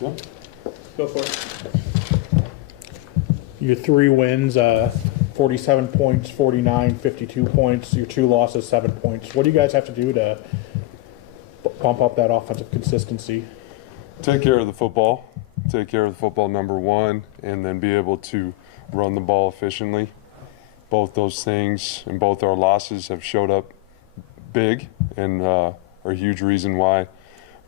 Yeah. Go for it. Your 3 wins, 47 points, 49, 52 points. Your 2 losses, 7 points. What do you guys have to do to bump up that offensive consistency? Take care of the football. Take care of the football, number one, and then be able to run the ball efficiently. Both those things and both our losses have showed up big and are a huge reason why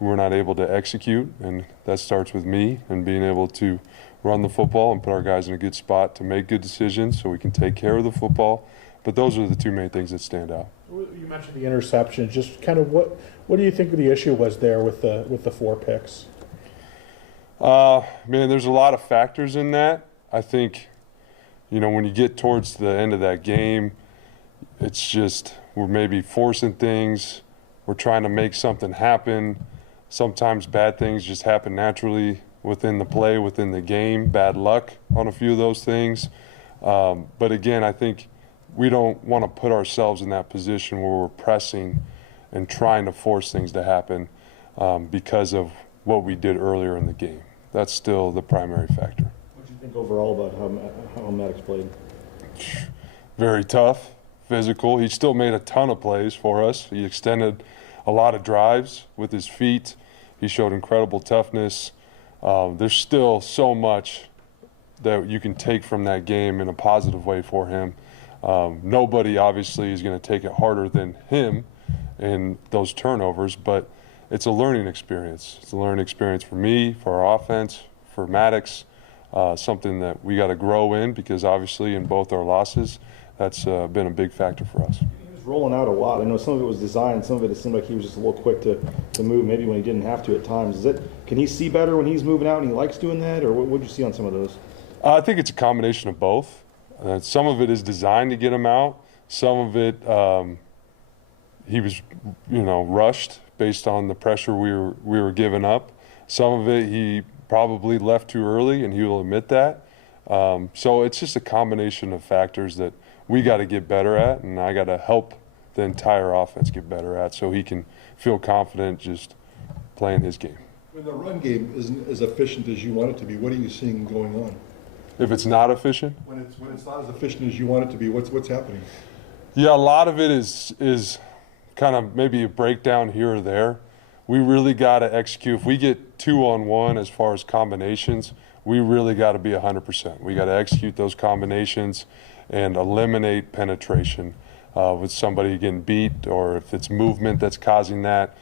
we're not able to execute, and that starts with me and being able to run the football and put our guys in a good spot to make good decisions so we can take care of the football. But those are the 2 main things that stand out. You mentioned the interception. Just kind of what do you think the issue was there with the 4 picks? Man, there's a lot of factors in that. I think, when you get towards the end of that game, it's just we're maybe forcing things. We're trying to make something happen. Sometimes bad things just happen naturally within the play, within the game. Bad luck on a few of those things. But again, I think we don't want to put ourselves in that position where we're pressing and trying to force things to happen because of what we did earlier in the game. That's still the primary factor. What do you think overall about how Maddox played? Very tough, physical. He still made a ton of plays for us. He extended a lot of drives with his feet. He showed incredible toughness. there's still so much that you can take from that game in a positive way for him. Nobody obviously is going to take it harder than him in those turnovers, but it's a learning experience. It's a learning experience for me, for our offense, for Maddox, something that we got to grow in, because obviously in both our losses, that's been a big factor for us. He was rolling out a lot. I know some of it was designed, some of it seemed like he was just a little quick to move, maybe when he didn't have to at times. Can he see better when he's moving out and he likes doing that, or what did you see on some of those? I think it's a combination of both. Some of it is designed to get him out. Some of it, he was, rushed based on the pressure we were giving up. Some of it, he probably left too early, and he will admit that. So it's just a combination of factors that we got to get better at, and I got to help the entire offense get better at, so he can feel confident just playing his game. When the run game isn't as efficient as you want it to be, what are you seeing going on? If it's not efficient? When it's not as efficient as you want it to be, what's happening? Yeah, a lot of it is kind of maybe a breakdown here or there. We really got to execute. If we get 2-on-1 as far as combinations, we really got to be 100%. We got to execute those combinations and eliminate penetration with somebody getting beat, or if it's movement that's causing that.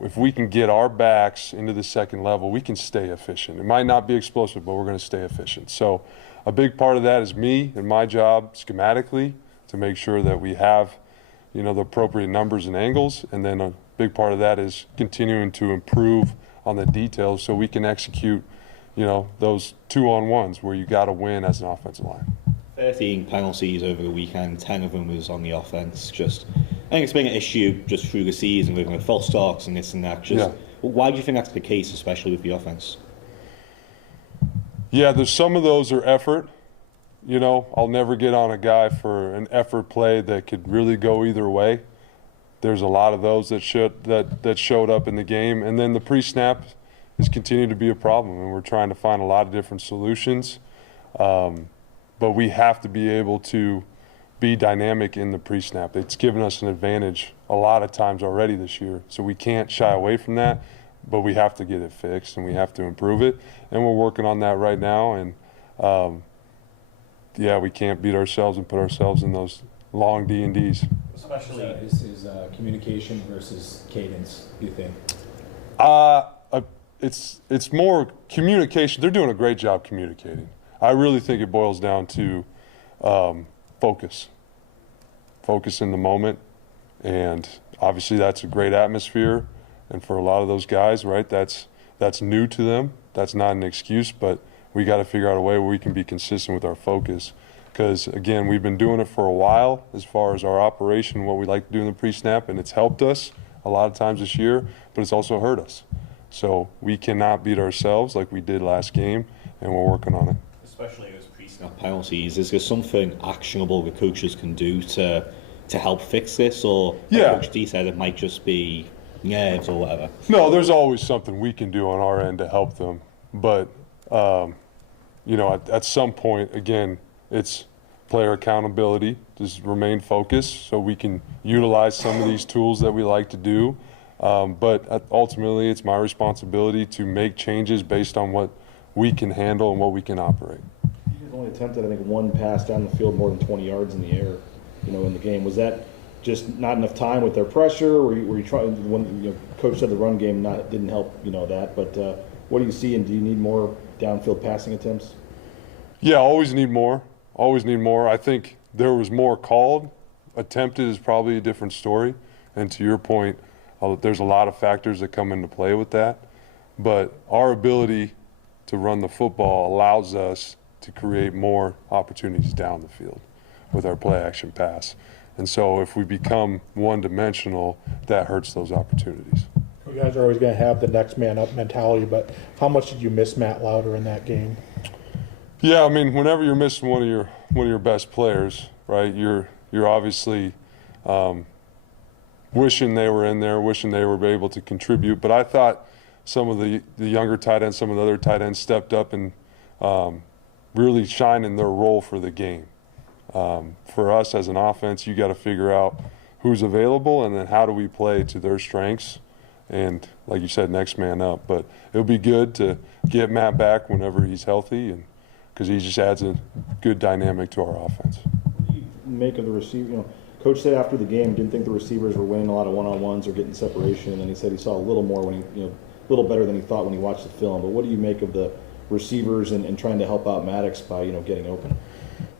If we can get our backs into the second level, we can stay efficient. It might not be explosive, but we're going to stay efficient. So a big part of that is me and my job schematically to make sure that we have, the appropriate numbers and angles. And then a big part of that is continuing to improve on the details so we can execute, those 2-on-1s where you got to win as an offensive line. 13 penalties over the weekend, 10 of them was on the offense. I think it's been an issue just through the season with false starts and this and that. Why do you think that's the case, especially with the offense? Yeah, there's some of those are effort. I'll never get on a guy for an effort play that could really go either way. There's a lot of those that showed up in the game, and then the pre-snap has continued to be a problem, and we're trying to find a lot of different solutions. But we have to be able to be dynamic in the pre-snap. It's given us an advantage a lot of times already this year, so we can't shy away from that, but we have to get it fixed and we have to improve it, and we're working on that right now. And we can't beat ourselves and put ourselves in those long D&Ds. Especially this is communication versus cadence, do you think? It's more communication. They're doing a great job communicating. I really think it boils down to focus in the moment, and obviously that's a great atmosphere, and for a lot of those guys, right, that's new to them. That's not an excuse, but we got to figure out a way where we can be consistent with our focus, because again, we've been doing it for a while as far as our operation, what we like to do in the pre-snap, and it's helped us a lot of times this year, but it's also hurt us. So we cannot beat ourselves like we did last game, and we're working on it. Especially those pre-snap penalties, is there something actionable the coaches can do to help fix this, or like Coach D said, it might just be nerves or whatever? No, there's always something we can do on our end to help them, but at some point, again, it's player accountability, just remain focused so we can utilize some of these tools that we like to do, but ultimately it's my responsibility to make changes based on what we can handle and what we can operate. You've only attempted, I think, one pass down the field more than 20 yards in the air, in the game. Was that just not enough time with their pressure? Were you trying, when Coach said the run game didn't help, that, but what do you see, and do you need more downfield passing attempts? Yeah, always need more. I think there was more called. Attempted is probably a different story, and to your point, there's a lot of factors that come into play with that, but our ability to run the football allows us to create more opportunities down the field with our play action pass. And so if we become one-dimensional, that hurts those opportunities. You guys are always going to have the next man up mentality, but how much did you miss Matt Lauder in that game? Yeah, I mean, whenever you're missing one of your best players, right, you're obviously wishing they were in there, wishing they were able to contribute. But I thought some of the younger tight ends, some of the other tight ends stepped up and really shined in their role for the game. For us as an offense, you got to figure out who's available and then how do we play to their strengths. and like you said, next man up. But it'll be good to get Matt back whenever he's healthy, and because he just adds a good dynamic to our offense. What do you make of the receiver? You know, Coach said after the game didn't think the receivers were winning a lot of one-on-ones or getting separation, and then he said he saw a little more when he, a little better than he thought when he watched the film. But what do you make of the receivers and trying to help out Maddox by getting open?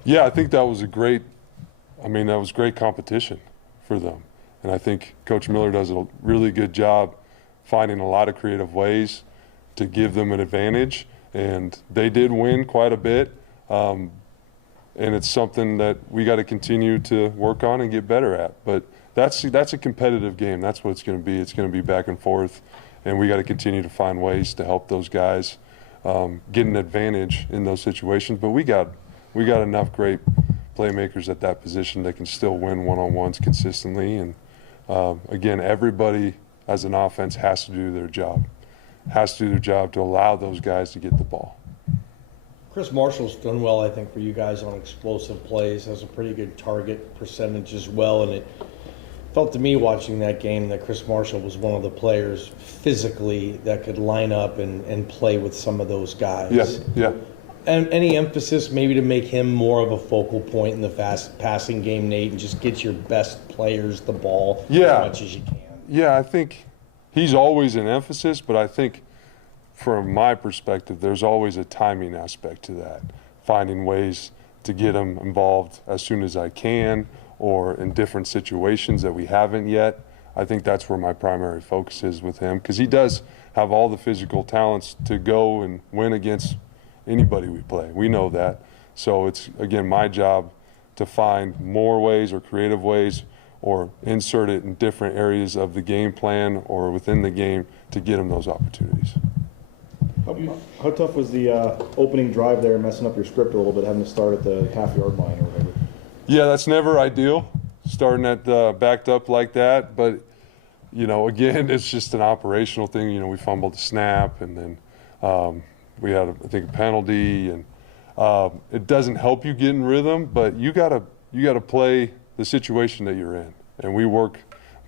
Yeah, I think that was great competition for them. And I think Coach Miller does a really good job finding a lot of creative ways to give them an advantage. And they did win quite a bit. And it's something that we got to continue to work on and get better at. But that's a competitive game. That's what it's going to be. It's going to be back and forth. And we got to continue to find ways to help those guys get an advantage in those situations. But we got enough great playmakers at that position that can still win one-on-ones consistently. And again, everybody as an offense has to do their job. Has to do their job to allow those guys to get the ball. Chris Marshall's done well, I think, for you guys on explosive plays. Has a pretty good target percentage as well, and it felt to me watching that game that Chris Marshall was one of the players physically that could line up and play with some of those guys. Yes, yeah. And any emphasis maybe to make him more of a focal point in the fast passing game, Nate, and just get your best players the ball as much as you can? Yeah, I think he's always an emphasis, but I think from my perspective, there's always a timing aspect to that. Finding ways to get him involved as soon as I can or in different situations that we haven't yet. I think that's where my primary focus is with him, because he does have all the physical talents to go and win against anybody we play. We know that. So it's, again, my job to find more ways or creative ways or insert it in different areas of the game plan or within the game to get him those opportunities. How tough was the opening drive there, messing up your script a little bit, having to start at the half-yard line or whatever? Yeah, that's never ideal, starting at backed up like that. But, again, it's just an operational thing. We fumbled the snap, and then we had, I think, a penalty. And it doesn't help you get in rhythm, but you gotta play the situation that you're in. And we work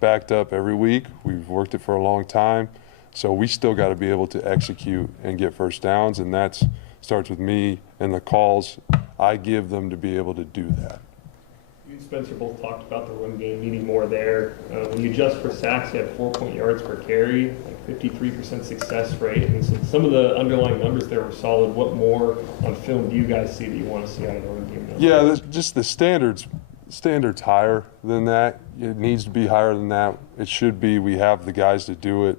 backed up every week. We've worked it for a long time. So we still got to be able to execute and get first downs, and that starts with me and the calls I give them to be able to do that. You and Spencer both talked about the run game needing more there. When you adjust for sacks, you had 4 yards per carry, like 53% success rate, and so some of the underlying numbers there were solid. What more on film do you guys see that you want to see out of the run game? Yeah, just the standards higher than that. It needs to be higher than that. It should be. We have the guys to do it.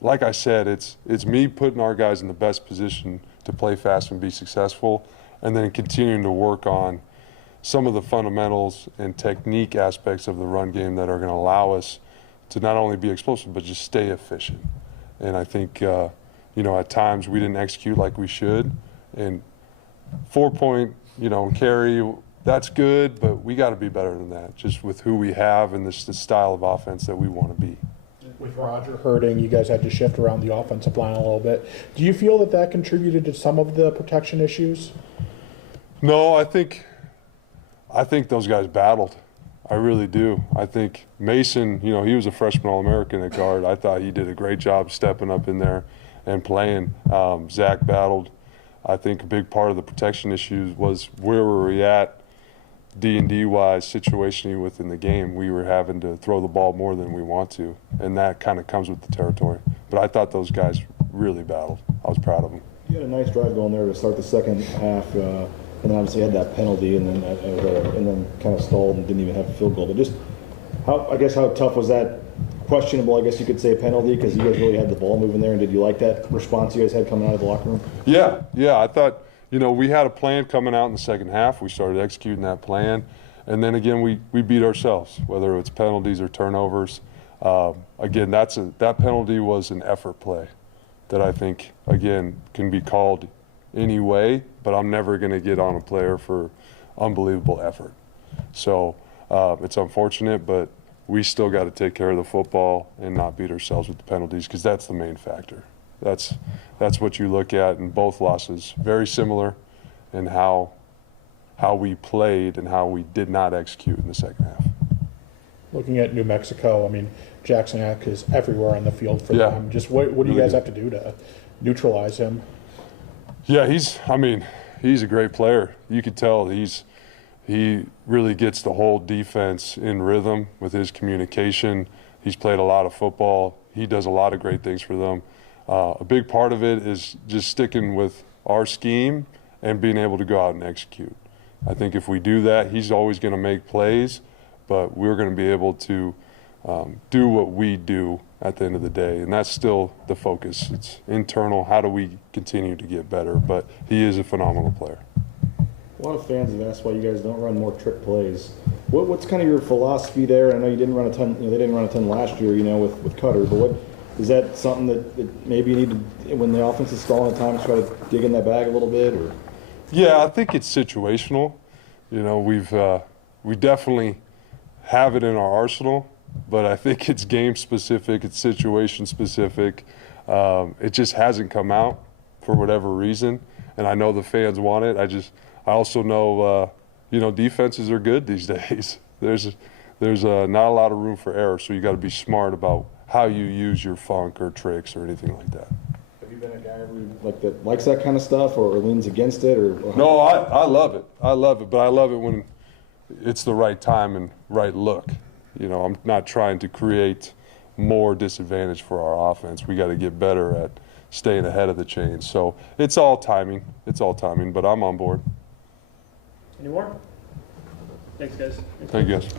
Like I said, it's me putting our guys in the best position to play fast and be successful, and then continuing to work on some of the fundamentals and technique aspects of the run game that are going to allow us to not only be explosive but just stay efficient. And I think at times we didn't execute like we should, and 4-point carry, that's good, but we got to be better than that, just with who we have and the style of offense that we want to be. With Roger hurting, you guys had to shift around the offensive line a little bit. Do you feel that contributed to some of the protection issues? No, I think those guys battled. I really do. I think Mason, he was a freshman All-American at guard. I thought he did a great job stepping up in there and playing. Zach battled. I think a big part of the protection issues was where were we at D&D wise, situationally within the game. We were having to throw the ball more than we want to, and that kind of comes with the territory. But I thought those guys really battled. I was proud of them. You had a nice drive going there to start the second half, and then obviously had that penalty, and then kind of stalled and didn't even have a field goal. But just how tough was that? Questionable, I guess you could say, penalty, because you guys really had the ball moving there. And did you like that response you guys had coming out of the locker room? Yeah. I thought, we had a plan coming out in the second half. We started executing that plan. And then again, we beat ourselves, whether it's penalties or turnovers. Again, that penalty was an effort play that I think, again, can be called any way, but I'm never going to get on a player for unbelievable effort. So it's unfortunate, but we still got to take care of the football and not beat ourselves with the penalties, because that's the main factor. That's what you look at in both losses. Very similar in how we played and how we did not execute in the second half. Looking at New Mexico, Jackson Eck is everywhere on the field for Yeah. them. Just what do you guys have to do to neutralize him? Yeah, he's a great player. You could tell he really gets the whole defense in rhythm with his communication. He's played a lot of football. He does a lot of great things for them. A big part of it is just sticking with our scheme and being able to go out and execute. I think if we do that, he's always going to make plays, but we're going to be able to do what we do at the end of the day, and that's still the focus. It's internal. How do we continue to get better? But he is a phenomenal player. A lot of fans have asked why you guys don't run more trick plays. What's kind of your philosophy there? I know you didn't run a ton. They didn't run a ton last year, with Cutter. But what is that something that maybe you need to, when the offense is stalling at times, try to dig in that bag a little bit? Or yeah, I think it's situational. We definitely have it in our arsenal, but I think it's game specific. It's situation specific. It just hasn't come out for whatever reason, and I know the fans want it. I also know, defenses are good these days. There's not a lot of room for error, so you got to be smart about how you use your funk or tricks or anything like that. Have you been a guy who likes that kind of stuff or leans against it? No, I love it. I love it, but I love it when it's the right time and right look. I'm not trying to create more disadvantage for our offense. We got to get better at staying ahead of the chain. So it's all timing. But I'm on board. Any more? Thanks, guys. Thank you, guys.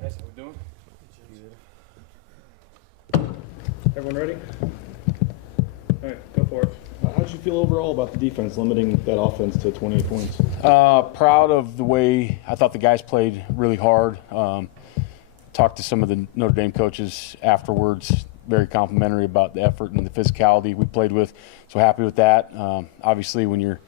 Guys, how we doing? Everyone ready? All right, go for it. how did you feel overall about the defense limiting that offense to 28 points? Proud of the way I thought the guys played really hard. Talked to some of the Notre Dame coaches afterwards, very complimentary about the effort and the physicality we played with. So happy with that. Obviously, when you're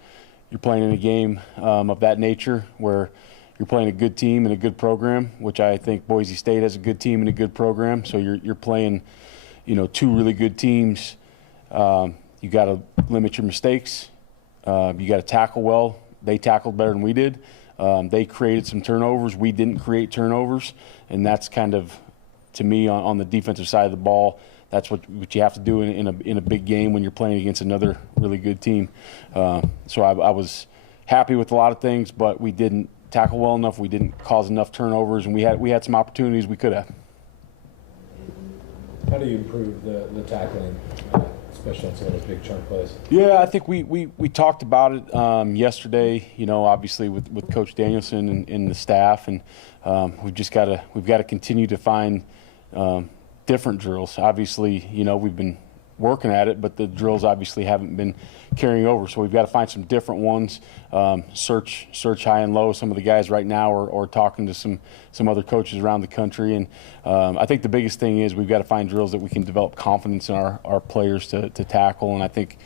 playing in a game of that nature, where you're playing a good team and a good program, which I think Boise State has a good team and a good program. So you're playing, two really good teams. You got to limit your mistakes. You got to tackle well. They tackled better than we did. They created some turnovers. We didn't create turnovers, and that's kind of, to me, on the defensive side of the ball, that's what you have to do in a big game when you're playing against another really good team. So I was happy with a lot of things, but we didn't tackle well enough. We didn't cause enough turnovers, and we had some opportunities we could have. How do you improve the tackling, especially on some of those big chunk plays? Yeah, I think we talked about it yesterday. Obviously with Coach Danielson and the staff, and we've got to continue to find different drills. Obviously, we've been working at it, but the drills obviously haven't been carrying over. So we've got to find some different ones. Search high and low. Some of the guys right now are talking to some other coaches around the country. And I think the biggest thing is we've got to find drills that we can develop confidence in our players to tackle. And I think,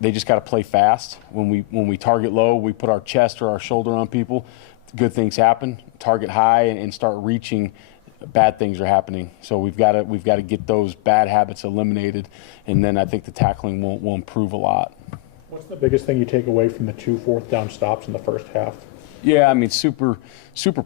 they just got to play fast. When we target low, we put our chest or our shoulder on people, good things happen. Target high and start reaching, bad things are happening. So we've got to get those bad habits eliminated, and then I think the tackling will improve a lot. What's the biggest thing you take away from the 2 fourth down stops in the first half? Yeah, I mean, super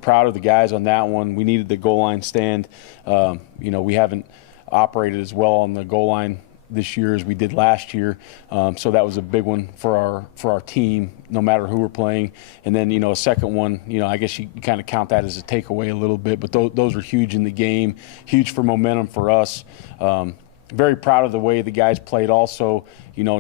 proud of the guys on that one. We needed the goal line stand. We haven't operated as well on the goal line this year as we did last year, so that was a big one for our team, no matter who we're playing. And then a second one, I guess you kind of count that as a takeaway a little bit, but those are huge in the game, huge for momentum for us. Very proud of the way the guys played also,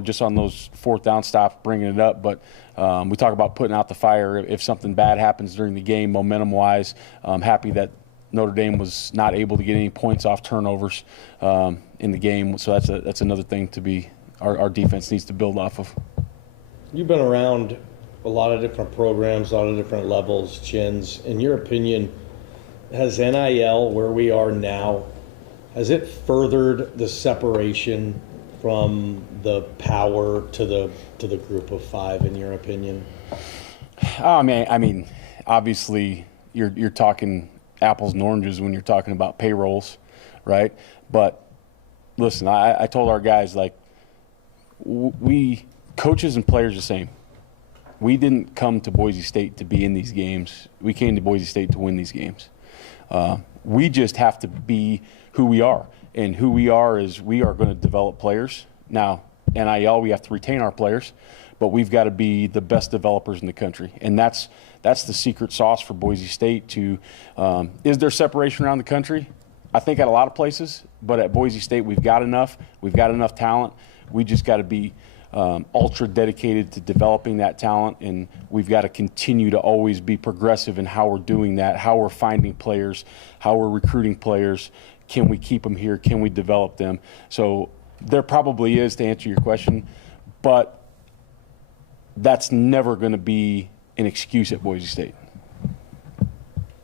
just on those 4th down stops, bringing it up. But we talk about putting out the fire if something bad happens during the game, momentum-wise. I'm happy that Notre Dame was not able to get any points off turnovers in the game. So that's another thing our defense needs to build off of. You've been around a lot of different programs, a lot of different levels, Chins. In your opinion, has NIL, where we are now, has it furthered the separation from the power to the group of 5, in your opinion? I mean, obviously you're talking apples and oranges when you're talking about payrolls, right? But listen, I told our guys, like, we coaches and players the same. We didn't come to Boise State to be in these games. We came to Boise State to win these games. We just have to be who we are, and who we are is we are going to develop players. Now, NIL, we have to retain our players, but we've got to be the best developers in the country, and that's the secret sauce for Boise State. Is there separation around the country? I think at a lot of places, but at Boise State we've got enough talent. We just got to be ultra dedicated to developing that talent, and we've got to continue to always be progressive in how we're doing that, how we're finding players, how we're recruiting players. Can we keep them here? Can we develop them? So there probably is, to answer your question, but that's never going to be an excuse at Boise State.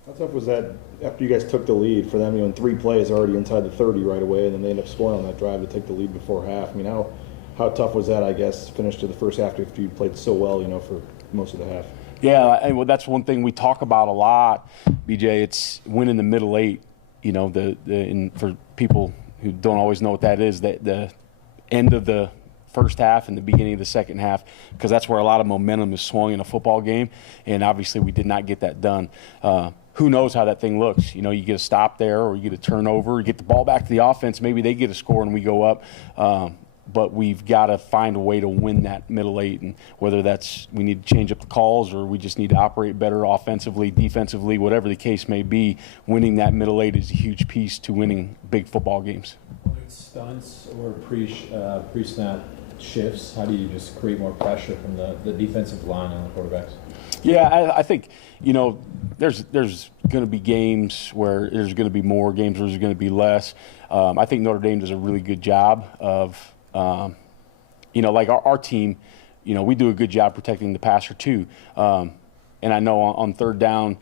How tough was that after you guys took the lead for them? In 3 plays already inside the 30 right away, and then they end up scoring on that drive to take the lead before half. I mean, how tough was that, I guess, finish to the first half after you played so well, for most of the half? Yeah, and that's one thing we talk about a lot, BJ. It's winning the middle 8. For people who don't always know what that is, the end of the first half and the beginning of the second half, because that's where a lot of momentum is swung in a football game, and obviously we did not get that done. Who knows how that thing looks? You get a stop there, or you get a turnover, you get the ball back to the offense, maybe they get a score and we go up. But we've got to find a way to win that middle 8, and whether that's we need to change up the calls or we just need to operate better offensively, defensively, whatever the case may be, winning that middle 8 is a huge piece to winning big football games. Whether it's stunts or pre-snap shifts, how do you just create more pressure from the defensive line on the quarterbacks? Yeah, I think, there's going to be games where there's going to be more, games where there's going to be less. I think Notre Dame does a really good job of like our team, we do a good job protecting the passer too. And I know on 3rd down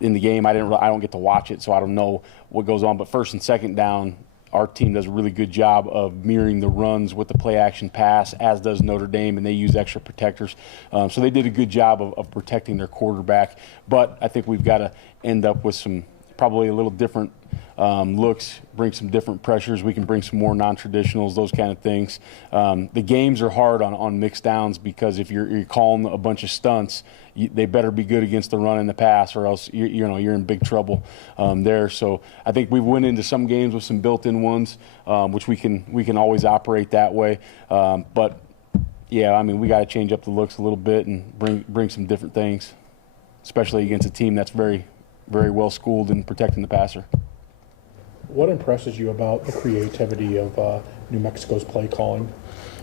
in the game, I don't get to watch it, so I don't know what goes on. But 1st and 2nd down, our team does a really good job of mirroring the runs with the play action pass, as does Notre Dame, and they use extra protectors. So they did a good job of protecting their quarterback. But I think we've got to end up with some probably a little different looks, bring some different pressures. We can bring some more non-traditionals, those kind of things. The games are hard on mixed downs, because if you're calling a bunch of stunts, they better be good against the run and the pass, or else you're in big trouble there. So I think we've went into some games with some built-in ones, which we can always operate that way. But yeah, I mean, we got to change up the looks a little bit and bring some different things, especially against a team that's very, very well schooled in protecting the passer. What impresses you about the creativity of New Mexico's play calling?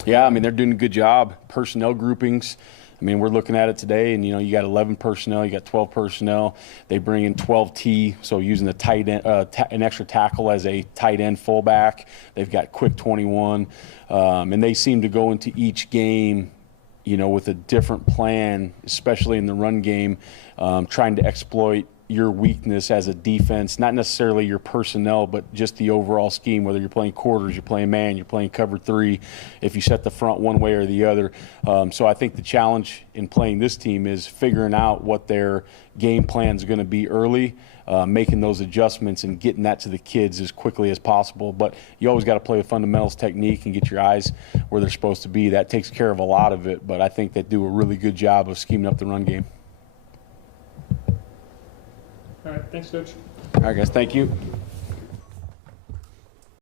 Yeah, I mean, they're doing a good job. Personnel groupings, I mean, we're looking at it today, and you got 11 personnel, you got 12 personnel. They bring in 12T, so using the tight end, an extra tackle as a tight end fullback. They've got quick 21, and they seem to go into each game, with a different plan, especially in the run game, trying to exploit your weakness as a defense, not necessarily your personnel, but just the overall scheme, whether you're playing quarters, you're playing man, you're playing cover 3, if you set the front one way or the other. So I think the challenge in playing this team is figuring out what their game plan is going to be early, making those adjustments and getting that to the kids as quickly as possible. But you always got to play the fundamentals technique and get your eyes where they're supposed to be. That takes care of a lot of it, but I think they do a really good job of scheming up the run game. All right, thanks, Coach. All right, guys, thank you.